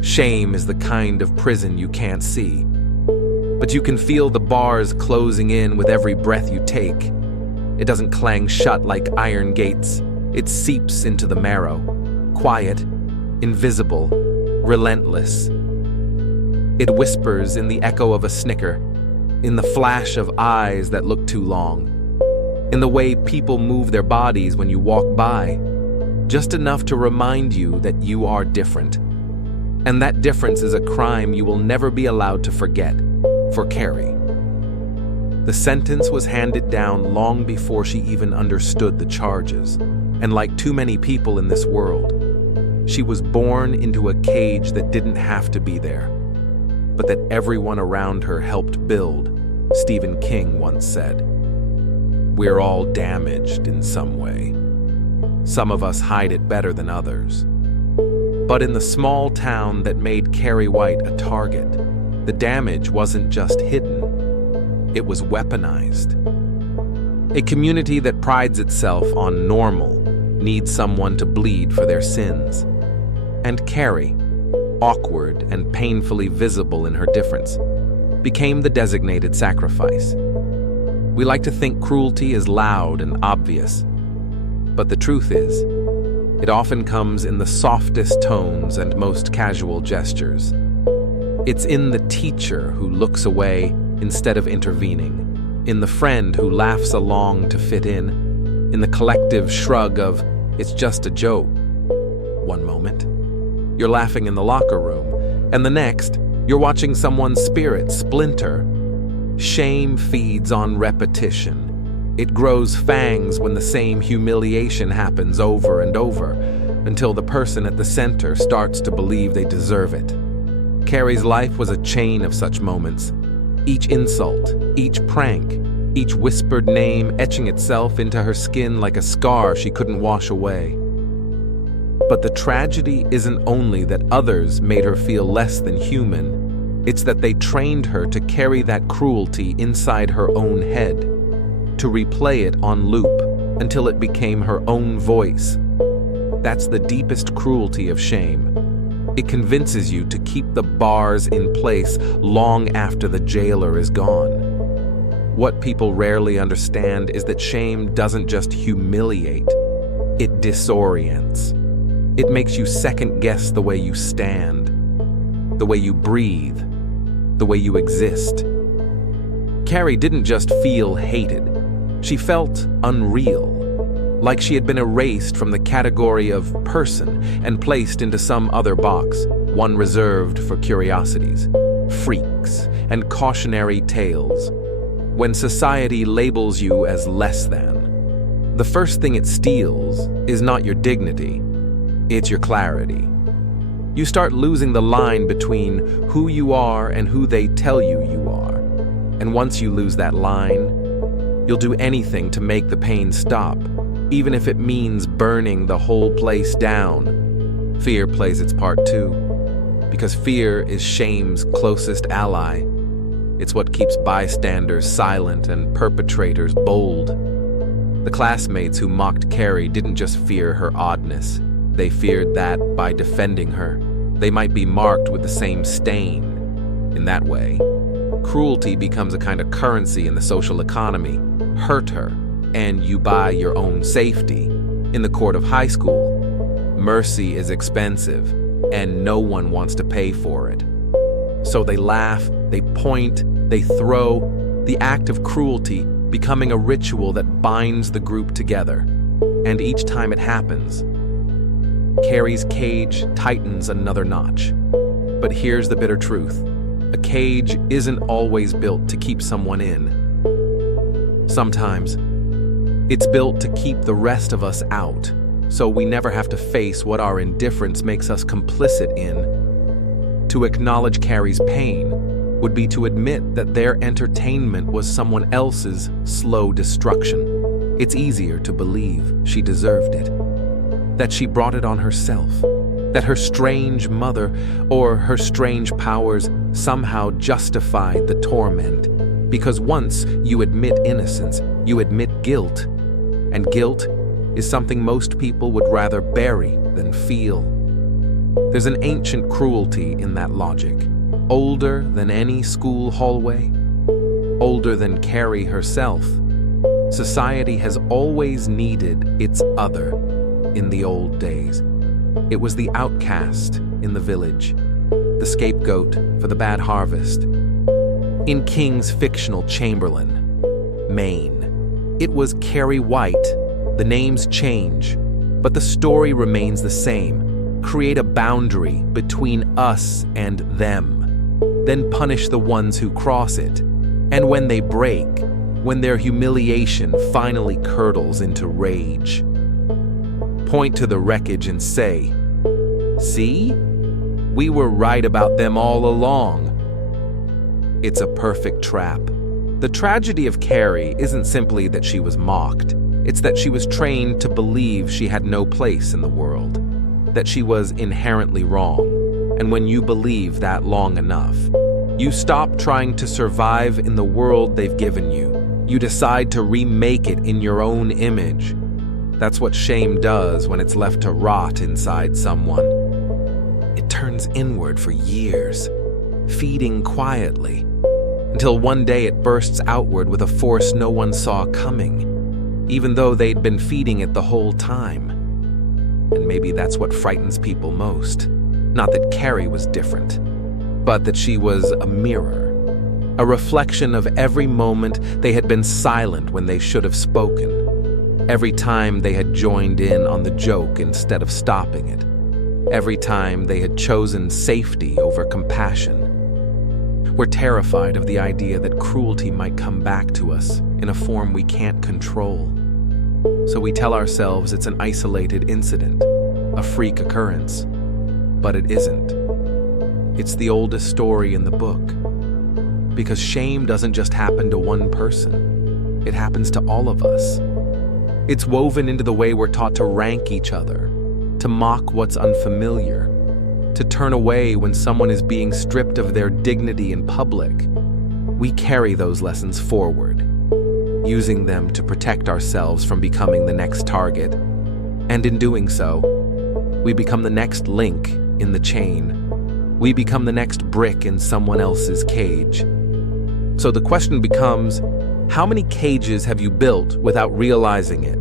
Shame is the kind of prison you can't see, but you can feel the bars closing in with every breath you take. It doesn't clang shut like iron gates. It seeps into the marrow, quiet, invisible, relentless. It whispers in the echo of a snicker, in the flash of eyes that look too long, in the way people move their bodies when you walk by, just enough to remind you that you are different. And that difference is a crime you will never be allowed to forget, for Carrie. The sentence was handed down long before she even understood the charges, and like too many people in this world, she was born into a cage that didn't have to be there, but that everyone around her helped build, Stephen King once said. We're all damaged in some way. Some of us hide it better than others. But in the small town that made Carrie White a target, the damage wasn't just hidden, it was weaponized. A community that prides itself on normal needs someone to bleed for their sins. And Carrie, awkward and painfully visible in her difference, became the designated sacrifice. We like to think cruelty is loud and obvious, but the truth is, it often comes in the softest tones and most casual gestures. It's in the teacher who looks away instead of intervening, in the friend who laughs along to fit in the collective shrug of, it's just a joke. One moment, you're laughing in the locker room, and the next, you're watching someone's spirit splinter. Shame feeds on repetition. It grows fangs when the same humiliation happens over and over, until the person at the center starts to believe they deserve it. Carrie's life was a chain of such moments. Each insult, each prank, each whispered name etching itself into her skin like a scar she couldn't wash away. But the tragedy isn't only that others made her feel less than human, it's that they trained her to carry that cruelty inside her own head, to replay it on loop until it became her own voice. That's the deepest cruelty of shame. It convinces you to keep the bars in place long after the jailer is gone. What people rarely understand is that shame doesn't just humiliate, it disorients. It makes you second-guess the way you stand, the way you breathe, the way you exist. Carrie didn't just feel hated. She felt unreal, like she had been erased from the category of person and placed into some other box, one reserved for curiosities, freaks, and cautionary tales. When society labels you as less than, the first thing it steals is not your dignity, it's your clarity. You start losing the line between who you are and who they tell you you are. And once you lose that line, you'll do anything to make the pain stop, even if it means burning the whole place down. Fear plays its part too, because fear is shame's closest ally. It's what keeps bystanders silent and perpetrators bold. The classmates who mocked Carrie didn't just fear her oddness. They feared that by defending her, they might be marked with the same stain. In that way, cruelty becomes a kind of currency in the social economy. Hurt her, and you buy your own safety. In the court of high school, mercy is expensive, and no one wants to pay for it. So they laugh, they point, they throw, the act of cruelty becoming a ritual that binds the group together. And each time it happens, Carrie's cage tightens another notch. But here's the bitter truth. A cage isn't always built to keep someone in. Sometimes, it's built to keep the rest of us out, so we never have to face what our indifference makes us complicit in. To acknowledge Carrie's pain would be to admit that their entertainment was someone else's slow destruction. It's easier to believe she deserved it, that she brought it on herself, that her strange mother or her strange powers somehow justified the torment. Because once you admit innocence, you admit guilt. And guilt is something most people would rather bury than feel. There's an ancient cruelty in that logic, older than any school hallway, older than Carrie herself. Society has always needed its other in the old days. It was the outcast in the village, the scapegoat for the bad harvest. In King's fictional Chamberlain, Maine, it was Carrie White. The names change, but the story remains the same. Create a boundary between us and them, then punish the ones who cross it. And when they break, when their humiliation finally curdles into rage, point to the wreckage and say, "See? We were right about them all along." It's a perfect trap. The tragedy of Carrie isn't simply that she was mocked. It's that she was trained to believe she had no place in the world, that she was inherently wrong. And when you believe that long enough, you stop trying to survive in the world they've given you. You decide to remake it in your own image. That's what shame does when it's left to rot inside someone. It turns inward for years, feeding quietly, until one day it bursts outward with a force no one saw coming, even though they'd been feeding it the whole time. And maybe that's what frightens people most. Not that Carrie was different, but that she was a mirror, a reflection of every moment they had been silent when they should have spoken, every time they had joined in on the joke instead of stopping it, every time they had chosen safety over compassion. We're terrified of the idea that cruelty might come back to us in a form we can't control. So we tell ourselves it's an isolated incident, a freak occurrence. But it isn't. It's the oldest story in the book. Because shame doesn't just happen to one person. It happens to all of us. It's woven into the way we're taught to rank each other, to mock what's unfamiliar, to turn away when someone is being stripped of their dignity in public. We carry those lessons forward, using them to protect ourselves from becoming the next target. And in doing so, we become the next link in the chain. We become the next brick in someone else's cage. So the question becomes, how many cages have you built without realizing it?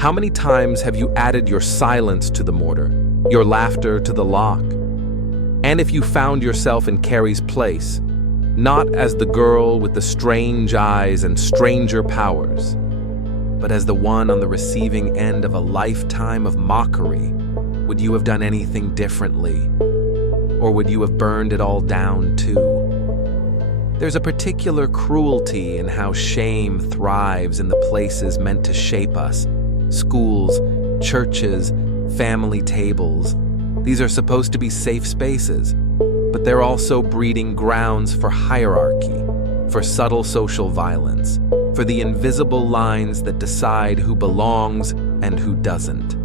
How many times have you added your silence to the mortar, your laughter to the lock? And if you found yourself in Carrie's place, not as the girl with the strange eyes and stranger powers, but as the one on the receiving end of a lifetime of mockery, would you have done anything differently? Or would you have burned it all down too? There's a particular cruelty in how shame thrives in the places meant to shape us. Schools, churches, family tables. These are supposed to be safe spaces, but they're also breeding grounds for hierarchy, for subtle social violence, for the invisible lines that decide who belongs and who doesn't.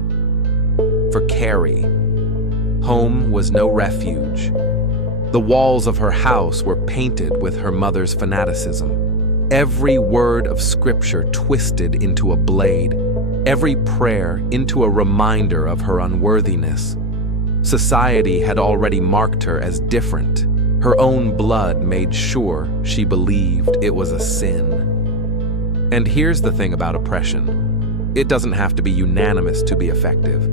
For Carrie, home was no refuge. The walls of her house were painted with her mother's fanaticism. Every word of scripture twisted into a blade, every prayer into a reminder of her unworthiness. Society had already marked her as different. Her own blood made sure she believed it was a sin. And here's the thing about oppression. It doesn't have to be unanimous to be effective.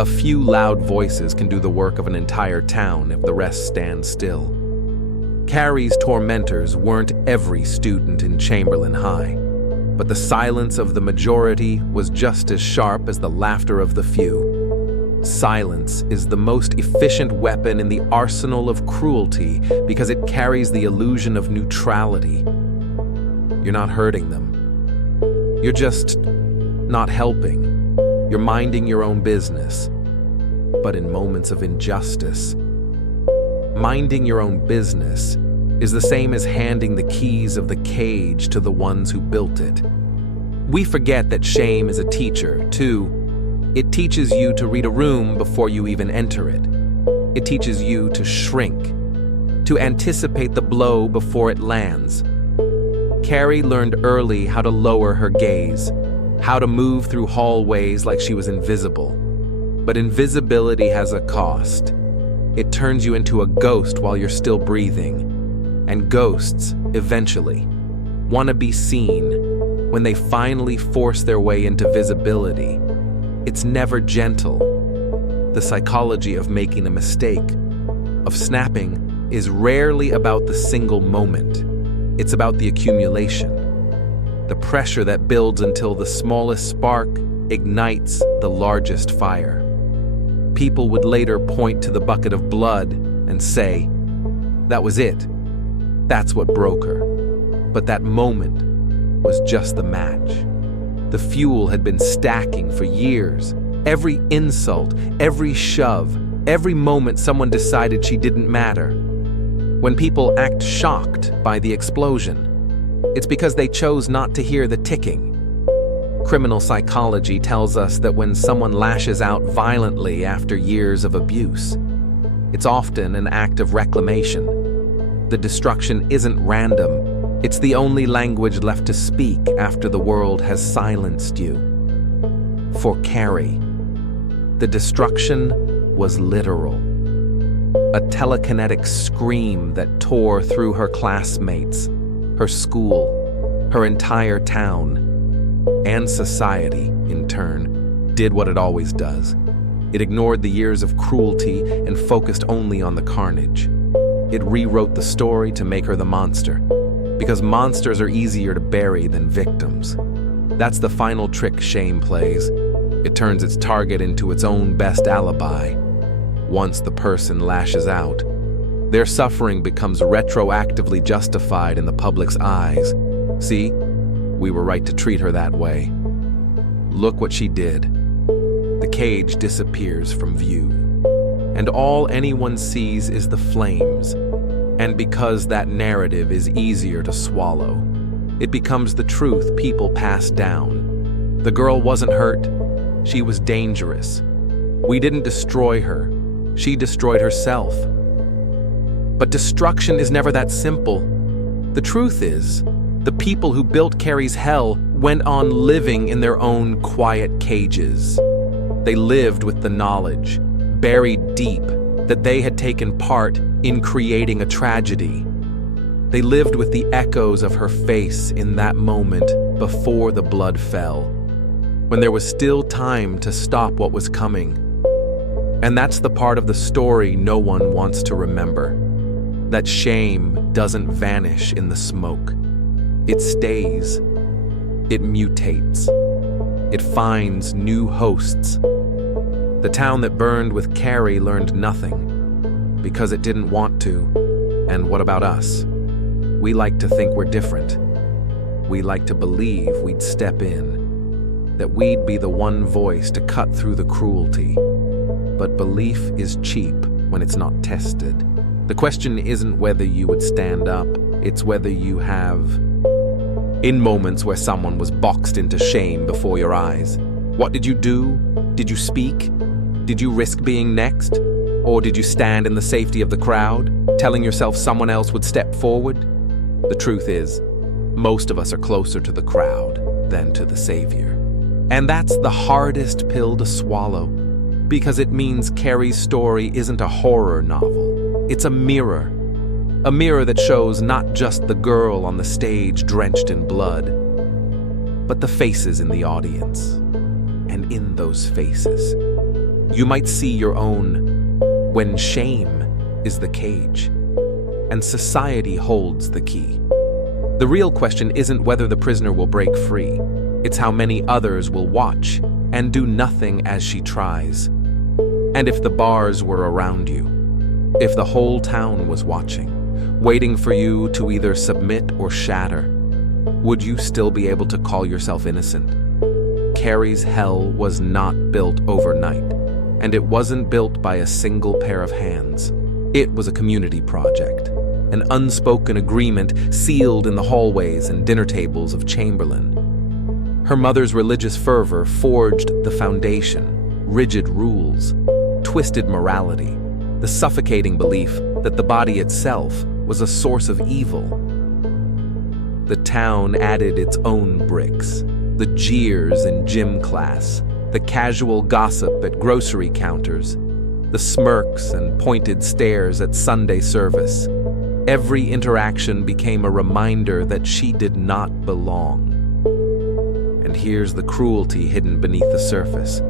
A few loud voices can do the work of an entire town if the rest stand still. Carrie's tormentors weren't every student in Chamberlain High, but the silence of the majority was just as sharp as the laughter of the few. Silence is the most efficient weapon in the arsenal of cruelty because it carries the illusion of neutrality. You're not hurting them. You're just not helping. You're minding your own business. But in moments of injustice, minding your own business is the same as handing the keys of the cage to the ones who built it. We forget that shame is a teacher, too. It teaches you to read a room before you even enter it. It teaches you to shrink, to anticipate the blow before it lands. Carrie learned early how to lower her gaze, how to move through hallways like she was invisible, But invisibility has a cost. It turns you into a ghost while you're still breathing. And ghosts, eventually, want to be seen. When they finally force their way into visibility, it's never gentle. The psychology of making a mistake, of snapping, is rarely about the single moment. It's about the accumulation. The pressure that builds until the smallest spark ignites the largest fire. People would later point to the bucket of blood and say, "That was it. That's what broke her." But that moment was just the match. The fuel had been stacking for years. Every insult, every shove, every moment someone decided she didn't matter. When people act shocked by the explosion, it's because they chose not to hear the ticking. Criminal psychology tells us that when someone lashes out violently after years of abuse, it's often an act of reclamation. The destruction isn't random. It's the only language left to speak after the world has silenced you. For Carrie, the destruction was literal. A telekinetic scream that tore through her classmates, her school, her entire town, and society, in turn, did what it always does. It ignored the years of cruelty and focused only on the carnage. It rewrote the story to make her the monster, because monsters are easier to bury than victims. That's the final trick shame plays. It turns its target into its own best alibi. Once the person lashes out, their suffering becomes retroactively justified in the public's eyes. See, we were right to treat her that way. Look what she did. The cage disappears from view, and all anyone sees is the flames. And because that narrative is easier to swallow, it becomes the truth people pass down. The girl wasn't hurt. She was dangerous. We didn't destroy her. She destroyed herself. But destruction is never that simple. The truth is, the people who built Carrie's hell went on living in their own quiet cages. They lived with the knowledge, buried deep, that they had taken part in creating a tragedy. They lived with the echoes of her face in that moment before the blood fell, when there was still time to stop what was coming. And that's the part of the story no one wants to remember. That shame doesn't vanish in the smoke. It stays. It mutates. It finds new hosts. The town that burned with Carrie learned nothing, because it didn't want to. And what about us? We like to think we're different. We like to believe we'd step in, that we'd be the one voice to cut through the cruelty. But belief is cheap when it's not tested. The question isn't whether you would stand up, it's whether you have. In moments where someone was boxed into shame before your eyes, what did you do? Did you speak? Did you risk being next? Or did you stand in the safety of the crowd, telling yourself someone else would step forward? The truth is, most of us are closer to the crowd than to the savior. And that's the hardest pill to swallow, because it means Carrie's story isn't a horror novel. It's a mirror that shows not just the girl on the stage drenched in blood, but the faces in the audience. And in those faces, you might see your own. When shame is the cage, and society holds the key. The real question isn't whether the prisoner will break free. It's how many others will watch and do nothing as she tries. And if the bars were around you, if the whole town was watching, waiting for you to either submit or shatter, would you still be able to call yourself innocent? Carrie's hell was not built overnight, and it wasn't built by a single pair of hands. It was a community project, an unspoken agreement sealed in the hallways and dinner tables of Chamberlain. Her mother's religious fervor forged the foundation, rigid rules, twisted morality, the suffocating belief that the body itself was a source of evil. The town added its own bricks, the jeers in gym class, The casual gossip at grocery counters, the smirks and pointed stares at Sunday service. Every interaction became a reminder that she did not belong. And here's the cruelty hidden beneath the surface.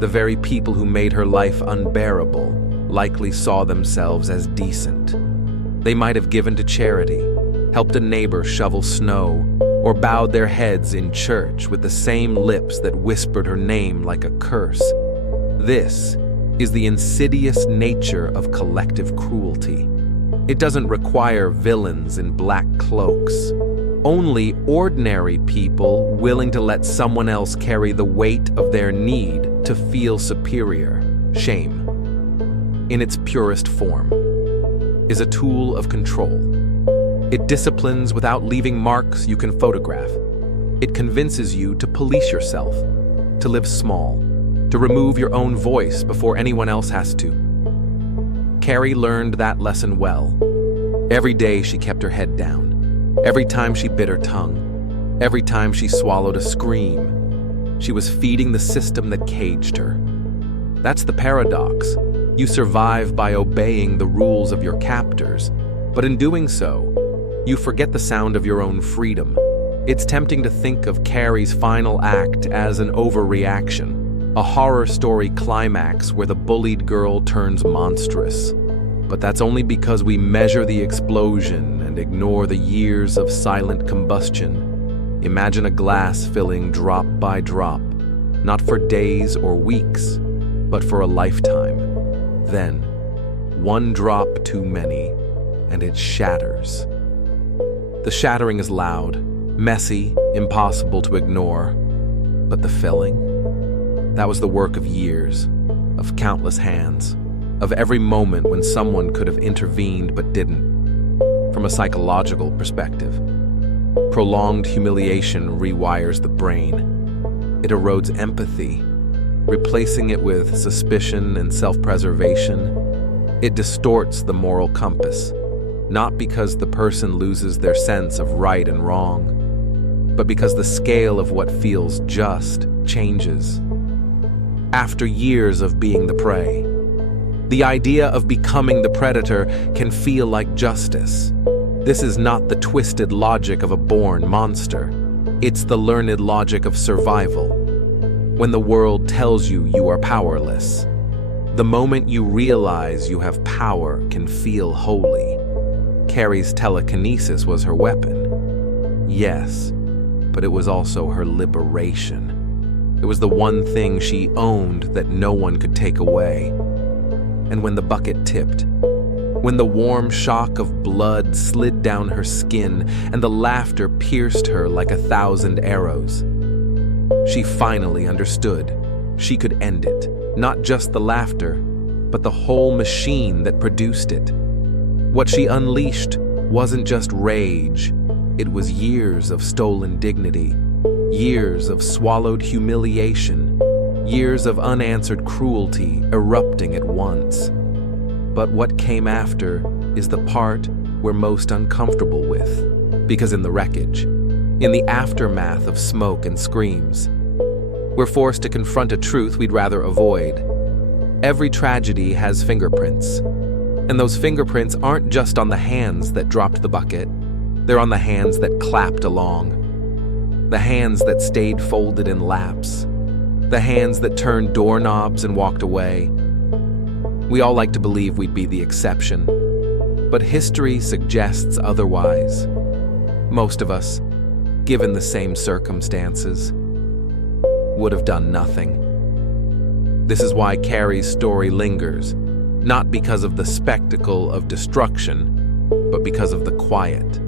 The very people who made her life unbearable likely saw themselves as decent. They might have given to charity, helped a neighbor shovel snow, or bowed their heads in church with the same lips that whispered her name like a curse. This is the insidious nature of collective cruelty. It doesn't require villains in black cloaks. Only ordinary people willing to let someone else carry the weight of their need to feel superior. Shame, in its purest form, is a tool of control. It disciplines without leaving marks you can photograph. It convinces you to police yourself, to live small, to remove your own voice before anyone else has to. Carrie learned that lesson well. Every day she kept her head down. Every time she bit her tongue. Every time she swallowed a scream. She was feeding the system that caged her. That's the paradox. You survive by obeying the rules of your captors, but in doing so, you forget the sound of your own freedom. It's tempting to think of Carrie's final act as an overreaction, a horror story climax where the bullied girl turns monstrous. But that's only because we measure the explosion and ignore the years of silent combustion. Imagine a glass filling drop by drop, not for days or weeks, but for a lifetime. Then, one drop too many, and it shatters. The shattering is loud, messy, impossible to ignore. But the filling? That was the work of years, of countless hands, of every moment when someone could have intervened but didn't. From a psychological perspective, prolonged humiliation rewires the brain. It erodes empathy, replacing it with suspicion and self-preservation. It distorts the moral compass, not because the person loses their sense of right and wrong, but because the scale of what feels just changes. After years of being the prey, the idea of becoming the predator can feel like justice. This is not the twisted logic of a born monster. It's the learned logic of survival. When the world tells you you are powerless, the moment you realize you have power can feel holy. Carrie's telekinesis was her weapon. Yes, but it was also her liberation. It was the one thing she owned that no one could take away. And when the bucket tipped, when the warm shock of blood slid down her skin and the laughter pierced her like 1,000 arrows, she finally understood. She could end it. Not just the laughter, but the whole machine that produced it. What she unleashed wasn't just rage. It was years of stolen dignity, years of swallowed humiliation, years of unanswered cruelty erupting at once. But what came after is the part we're most uncomfortable with, because in the wreckage, in the aftermath of smoke and screams, we're forced to confront a truth we'd rather avoid. Every tragedy has fingerprints, and those fingerprints aren't just on the hands that dropped the bucket, they're on the hands that clapped along, the hands that stayed folded in laps, the hands that turned doorknobs and walked away. We all like to believe we'd be the exception, but history suggests otherwise. Most of us, given the same circumstances, would have done nothing. This is why Carrie's story lingers, not because of the spectacle of destruction, but because of the quiet,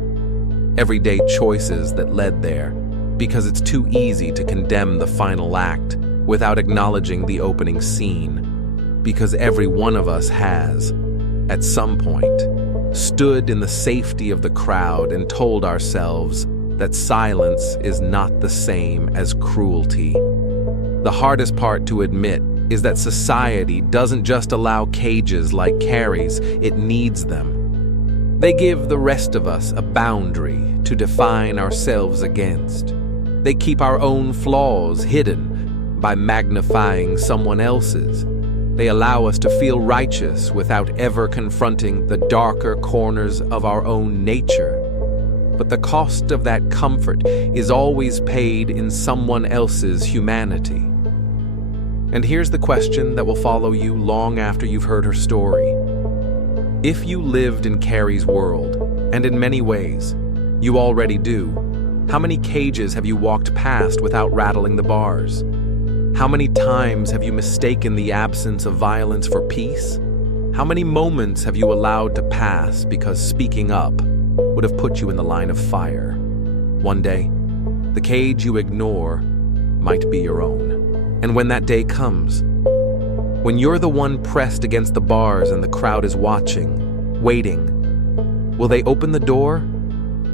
everyday choices that led there, because it's too easy to condemn the final act without acknowledging the opening scene, because every one of us has, at some point, stood in the safety of the crowd and told ourselves that silence is not the same as cruelty. The hardest part to admit is that society doesn't just allow cages like Carrie's, it needs them. They give the rest of us a boundary to define ourselves against. They keep our own flaws hidden, by magnifying someone else's. They allow us to feel righteous without ever confronting the darker corners of our own nature. But the cost of that comfort is always paid in someone else's humanity. And here's the question that will follow you long after you've heard her story. If you lived in Carrie's world, and in many ways, you already do, how many cages have you walked past without rattling the bars? How many times have you mistaken the absence of violence for peace? How many moments have you allowed to pass because speaking up would have put you in the line of fire? One day, the cage you ignore might be your own. And when that day comes, when you're the one pressed against the bars and the crowd is watching, waiting, will they open the door?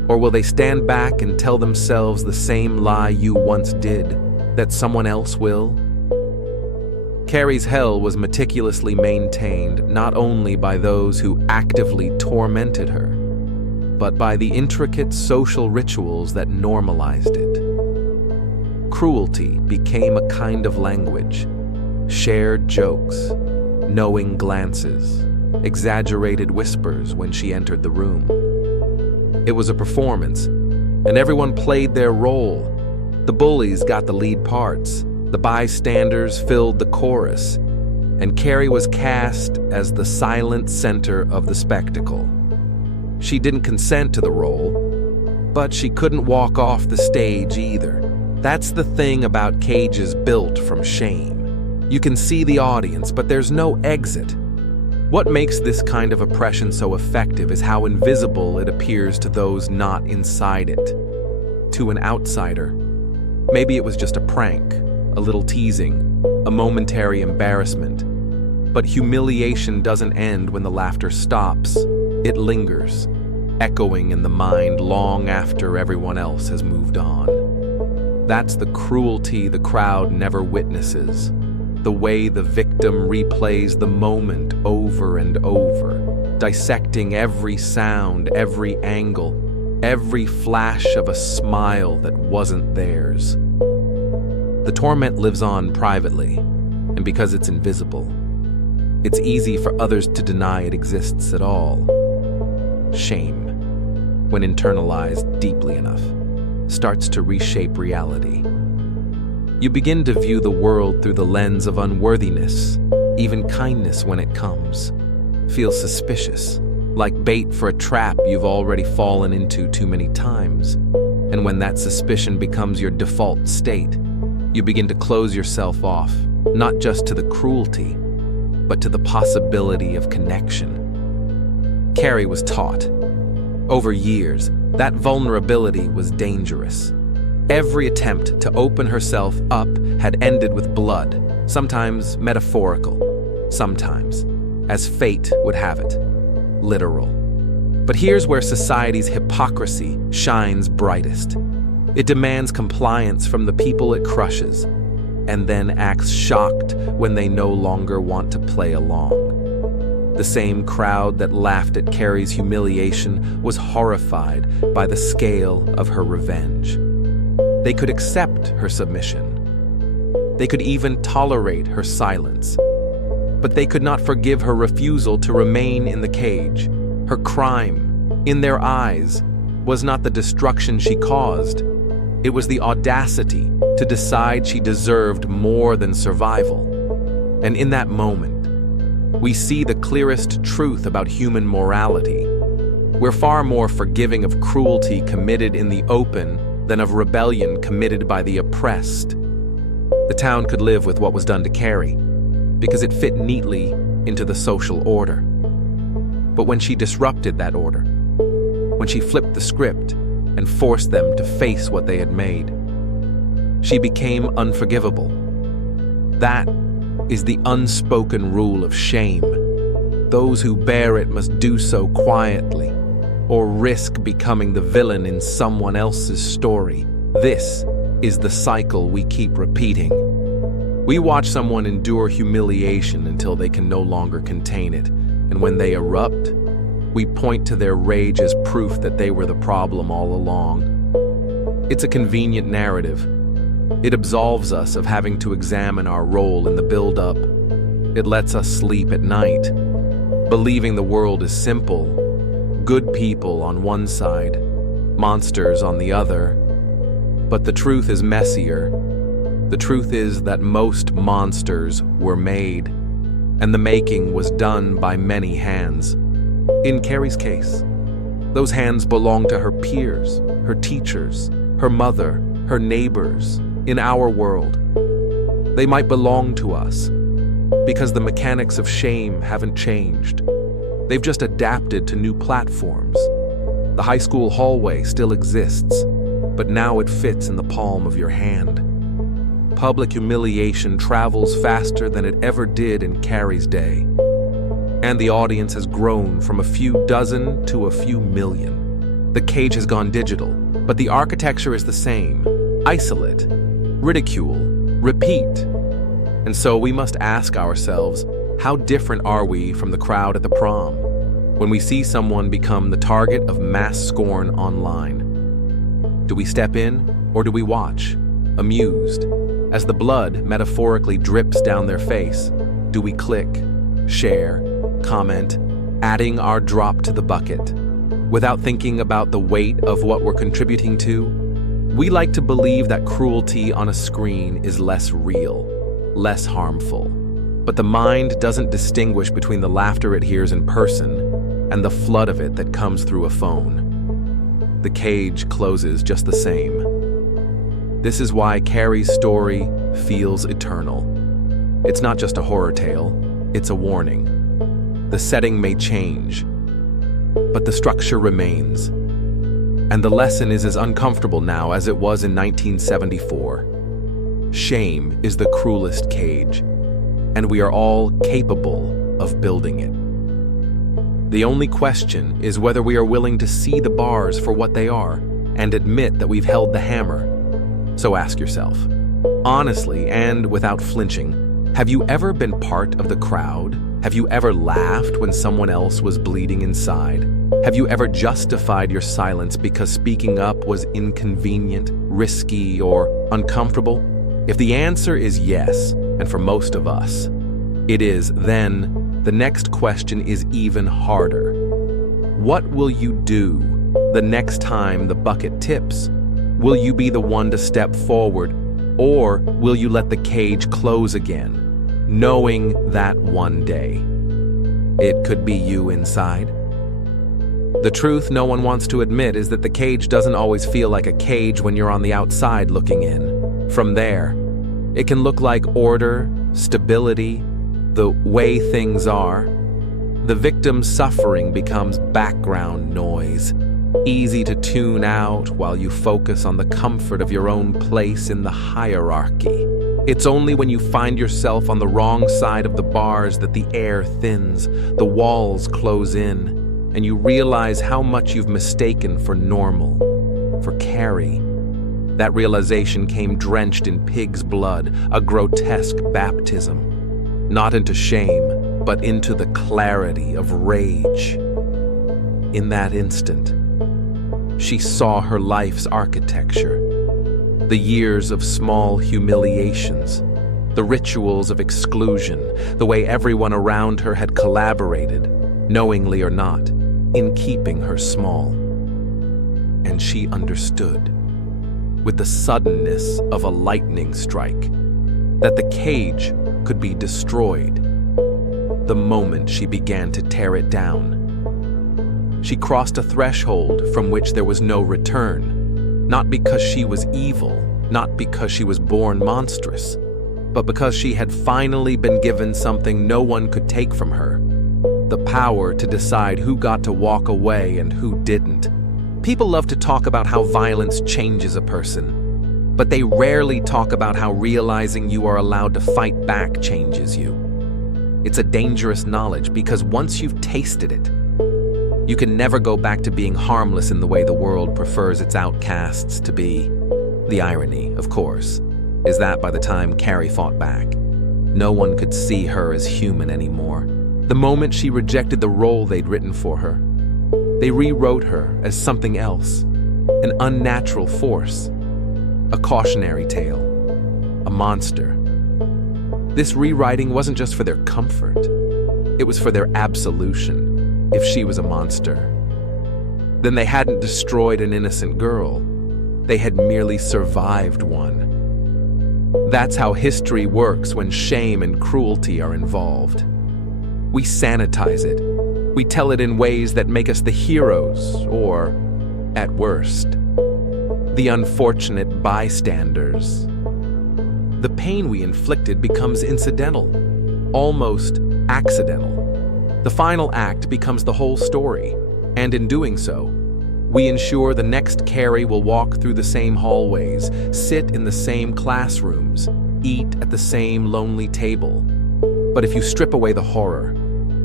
Or will they stand back and tell themselves the same lie you once did, that someone else will? Carrie's hell was meticulously maintained not only by those who actively tormented her, but by the intricate social rituals that normalized it. Cruelty became a kind of language, shared jokes, knowing glances, exaggerated whispers when she entered the room. It was a performance, and everyone played their role. The bullies got the lead parts, the bystanders filled the chorus, and Carrie was cast as the silent center of the spectacle. She didn't consent to the role, but she couldn't walk off the stage either. That's the thing about cages built from shame. You can see the audience, but there's no exit. What makes this kind of oppression so effective is how invisible it appears to those not inside it. To an outsider, maybe it was just a prank, a little teasing, a momentary embarrassment. But humiliation doesn't end when the laughter stops. It lingers, echoing in the mind long after everyone else has moved on. That's the cruelty the crowd never witnesses. The way the victim replays the moment over and over, dissecting every sound, every angle, every flash of a smile that wasn't theirs. The torment lives on privately, and because it's invisible, it's easy for others to deny it exists at all. Shame, when internalized deeply enough, starts to reshape reality. You begin to view the world through the lens of unworthiness. Even kindness, when it comes, feels suspicious, like bait for a trap you've already fallen into too many times. And when that suspicion becomes your default state, you begin to close yourself off, not just to the cruelty, but to the possibility of connection. Carrie was taught. Over years, that vulnerability was dangerous. Every attempt to open herself up had ended with blood, sometimes metaphorical, sometimes, as fate would have it, literal. But here's where society's hypocrisy shines brightest. It demands compliance from the people it crushes, and then acts shocked when they no longer want to play along. The same crowd that laughed at Carrie's humiliation was horrified by the scale of her revenge. They could accept her submission. They could even tolerate her silence. But they could not forgive her refusal to remain in the cage. Her crime, in their eyes, was not the destruction she caused. It was the audacity to decide she deserved more than survival. And in that moment, we see the clearest truth about human morality. We're far more forgiving of cruelty committed in the open than of rebellion committed by the oppressed. The town could live with what was done to Carrie, because it fit neatly into the social order. But when she disrupted that order, when she flipped the script and forced them to face what they had made, she became unforgivable. That is the unspoken rule of shame. Those who bear it must do so quietly, or risk becoming the villain in someone else's story. This is the cycle we keep repeating. We watch someone endure humiliation until they can no longer contain it, and when they erupt, we point to their rage as proof that they were the problem all along. It's a convenient narrative, It absolves us of having to examine our role in the build-up. It lets us sleep at night, believing the world is simple, good people on one side, monsters on the other. But the truth is messier. The truth is that most monsters were made, and the making was done by many hands. In Carrie's case, those hands belong to her peers, her teachers, her mother, her neighbors. In our world, they might belong to us because the mechanics of shame haven't changed. They've just adapted to new platforms. The high school hallway still exists, but now it fits in the palm of your hand. Public humiliation travels faster than it ever did in Carrie's day, and the audience has grown from a few dozen to a few million. The cage has gone digital, but the architecture is the same. Isolate, ridicule, repeat. And so we must ask ourselves, how different are we from the crowd at the prom when we see someone become the target of mass scorn online? Do we step in or do we watch, amused, as the blood metaphorically drips down their face? Do we click, share, comment, adding our drop to the bucket without thinking about the weight of what we're contributing to? We like to believe that cruelty on a screen is less real, less harmful. But the mind doesn't distinguish between the laughter it hears in person and the flood of it that comes through a phone. The cage closes just the same. This is why Carrie's story feels eternal. It's not just a horror tale, it's a warning. The setting may change, but the structure remains. And the lesson is as uncomfortable now as it was in 1974. Shame is the cruelest cage, and we are all capable of building it. The only question is whether we are willing to see the bars for what they are and admit that we've held the hammer. So ask yourself, honestly and without flinching, have you ever been part of the crowd? Have you ever laughed when someone else was bleeding inside? Have you ever justified your silence because speaking up was inconvenient, risky, or uncomfortable? If the answer is yes, and for most of us, it is, then the next question is even harder. What will you do the next time the bucket tips? Will you be the one to step forward, or will you let the cage close again, knowing that one day it could be you inside? The truth no one wants to admit is that the cage doesn't always feel like a cage when you're on the outside looking in. From there, it can look like order, stability, the way things are. The victim's suffering becomes background noise, easy to tune out while you focus on the comfort of your own place in the hierarchy. It's only when you find yourself on the wrong side of the bars that the air thins, the walls close in, and you realize how much you've mistaken for normal. For Carrie, that realization came drenched in pig's blood, a grotesque baptism, not into shame, but into the clarity of rage. In that instant, she saw her life's architecture, the years of small humiliations, the rituals of exclusion, the way everyone around her had collaborated, knowingly or not, in keeping her small. And she understood, with the suddenness of a lightning strike, that the cage could be destroyed the moment she began to tear it down. She crossed a threshold from which there was no return, not because she was evil, not because she was born monstrous, but because she had finally been given something no one could take from her: the power to decide who got to walk away and who didn't. People love to talk about how violence changes a person, but they rarely talk about how realizing you are allowed to fight back changes you. It's a dangerous knowledge because once you've tasted it, you can never go back to being harmless in the way the world prefers its outcasts to be. The irony, of course, is that by the time Carrie fought back, no one could see her as human anymore. The moment she rejected the role they'd written for her, they rewrote her as something else, an unnatural force, a cautionary tale. a monster. This rewriting wasn't just for their comfort, it was for their absolution. If she was a monster, then they hadn't destroyed an innocent girl, they had merely survived one. That's how history works when shame and cruelty are involved. We sanitize it. We tell it in ways that make us the heroes, or, at worst, the unfortunate bystanders. The pain we inflicted becomes incidental, almost accidental. The final act becomes the whole story, and in doing so, we ensure the next Carrie will walk through the same hallways, sit in the same classrooms, eat at the same lonely table. But if you strip away the horror,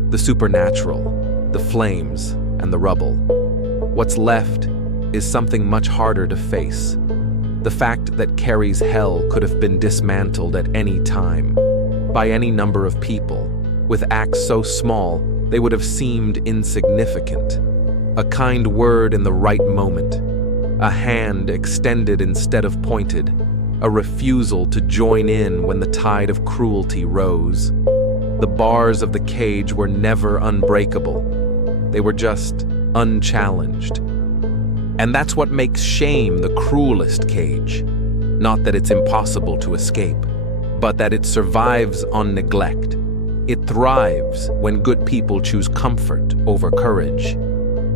the supernatural, the flames, and the rubble, what's left is something much harder to face. The fact that Carrie's hell could have been dismantled at any time, by any number of people, with acts so small they would have seemed insignificant. A kind word in the right moment, a hand extended instead of pointed, a refusal to join in when the tide of cruelty rose. The bars of the cage were never unbreakable. They were just unchallenged. And that's what makes shame the cruelest cage. Not that it's impossible to escape, but that it survives on neglect. It thrives when good people choose comfort over courage.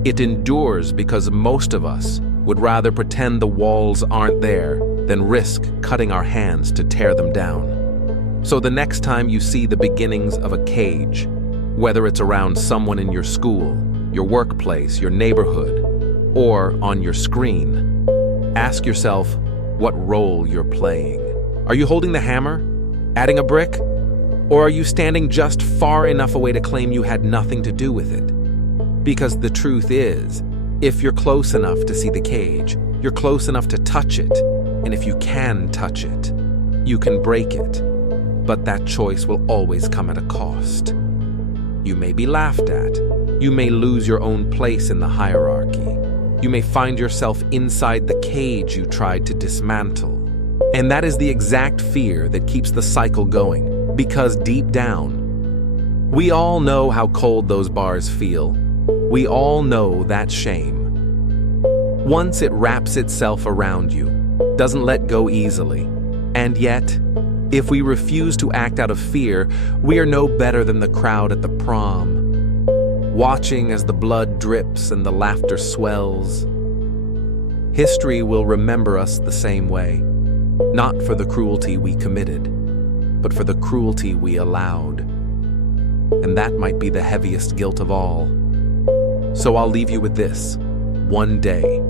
It endures because most of us would rather pretend the walls aren't there than risk cutting our hands to tear them down. So the next time you see the beginnings of a cage, whether it's around someone in your school, your workplace, your neighborhood, or on your screen, ask yourself what role you're playing. Are you holding the hammer? Adding a brick? Or are you standing just far enough away to claim you had nothing to do with it? Because the truth is, if you're close enough to see the cage, you're close enough to touch it, and if you can touch it, you can break it. But that choice will always come at a cost. You may be laughed at. You may lose your own place in the hierarchy. You may find yourself inside the cage you tried to dismantle. And that is the exact fear that keeps the cycle going, because deep down, we all know how cold those bars feel. We all know that shame. Once it wraps itself around you, doesn't let go easily. And yet, if we refuse to act out of fear, we are no better than the crowd at the prom, watching as the blood drips and the laughter swells. History will remember us the same way, not for the cruelty we committed, but for the cruelty we allowed. And that might be the heaviest guilt of all. So I'll leave you with this. One day,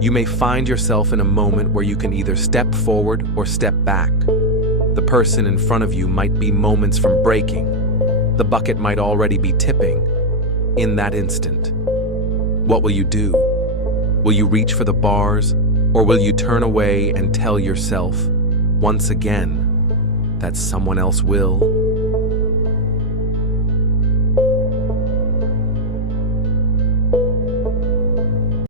you may find yourself in a moment where you can either step forward or step back. The person in front of you might be moments from breaking. The bucket might already be tipping. In that instant, what will you do? Will you reach for the bars, or will you turn away and tell yourself, once again, that someone else will?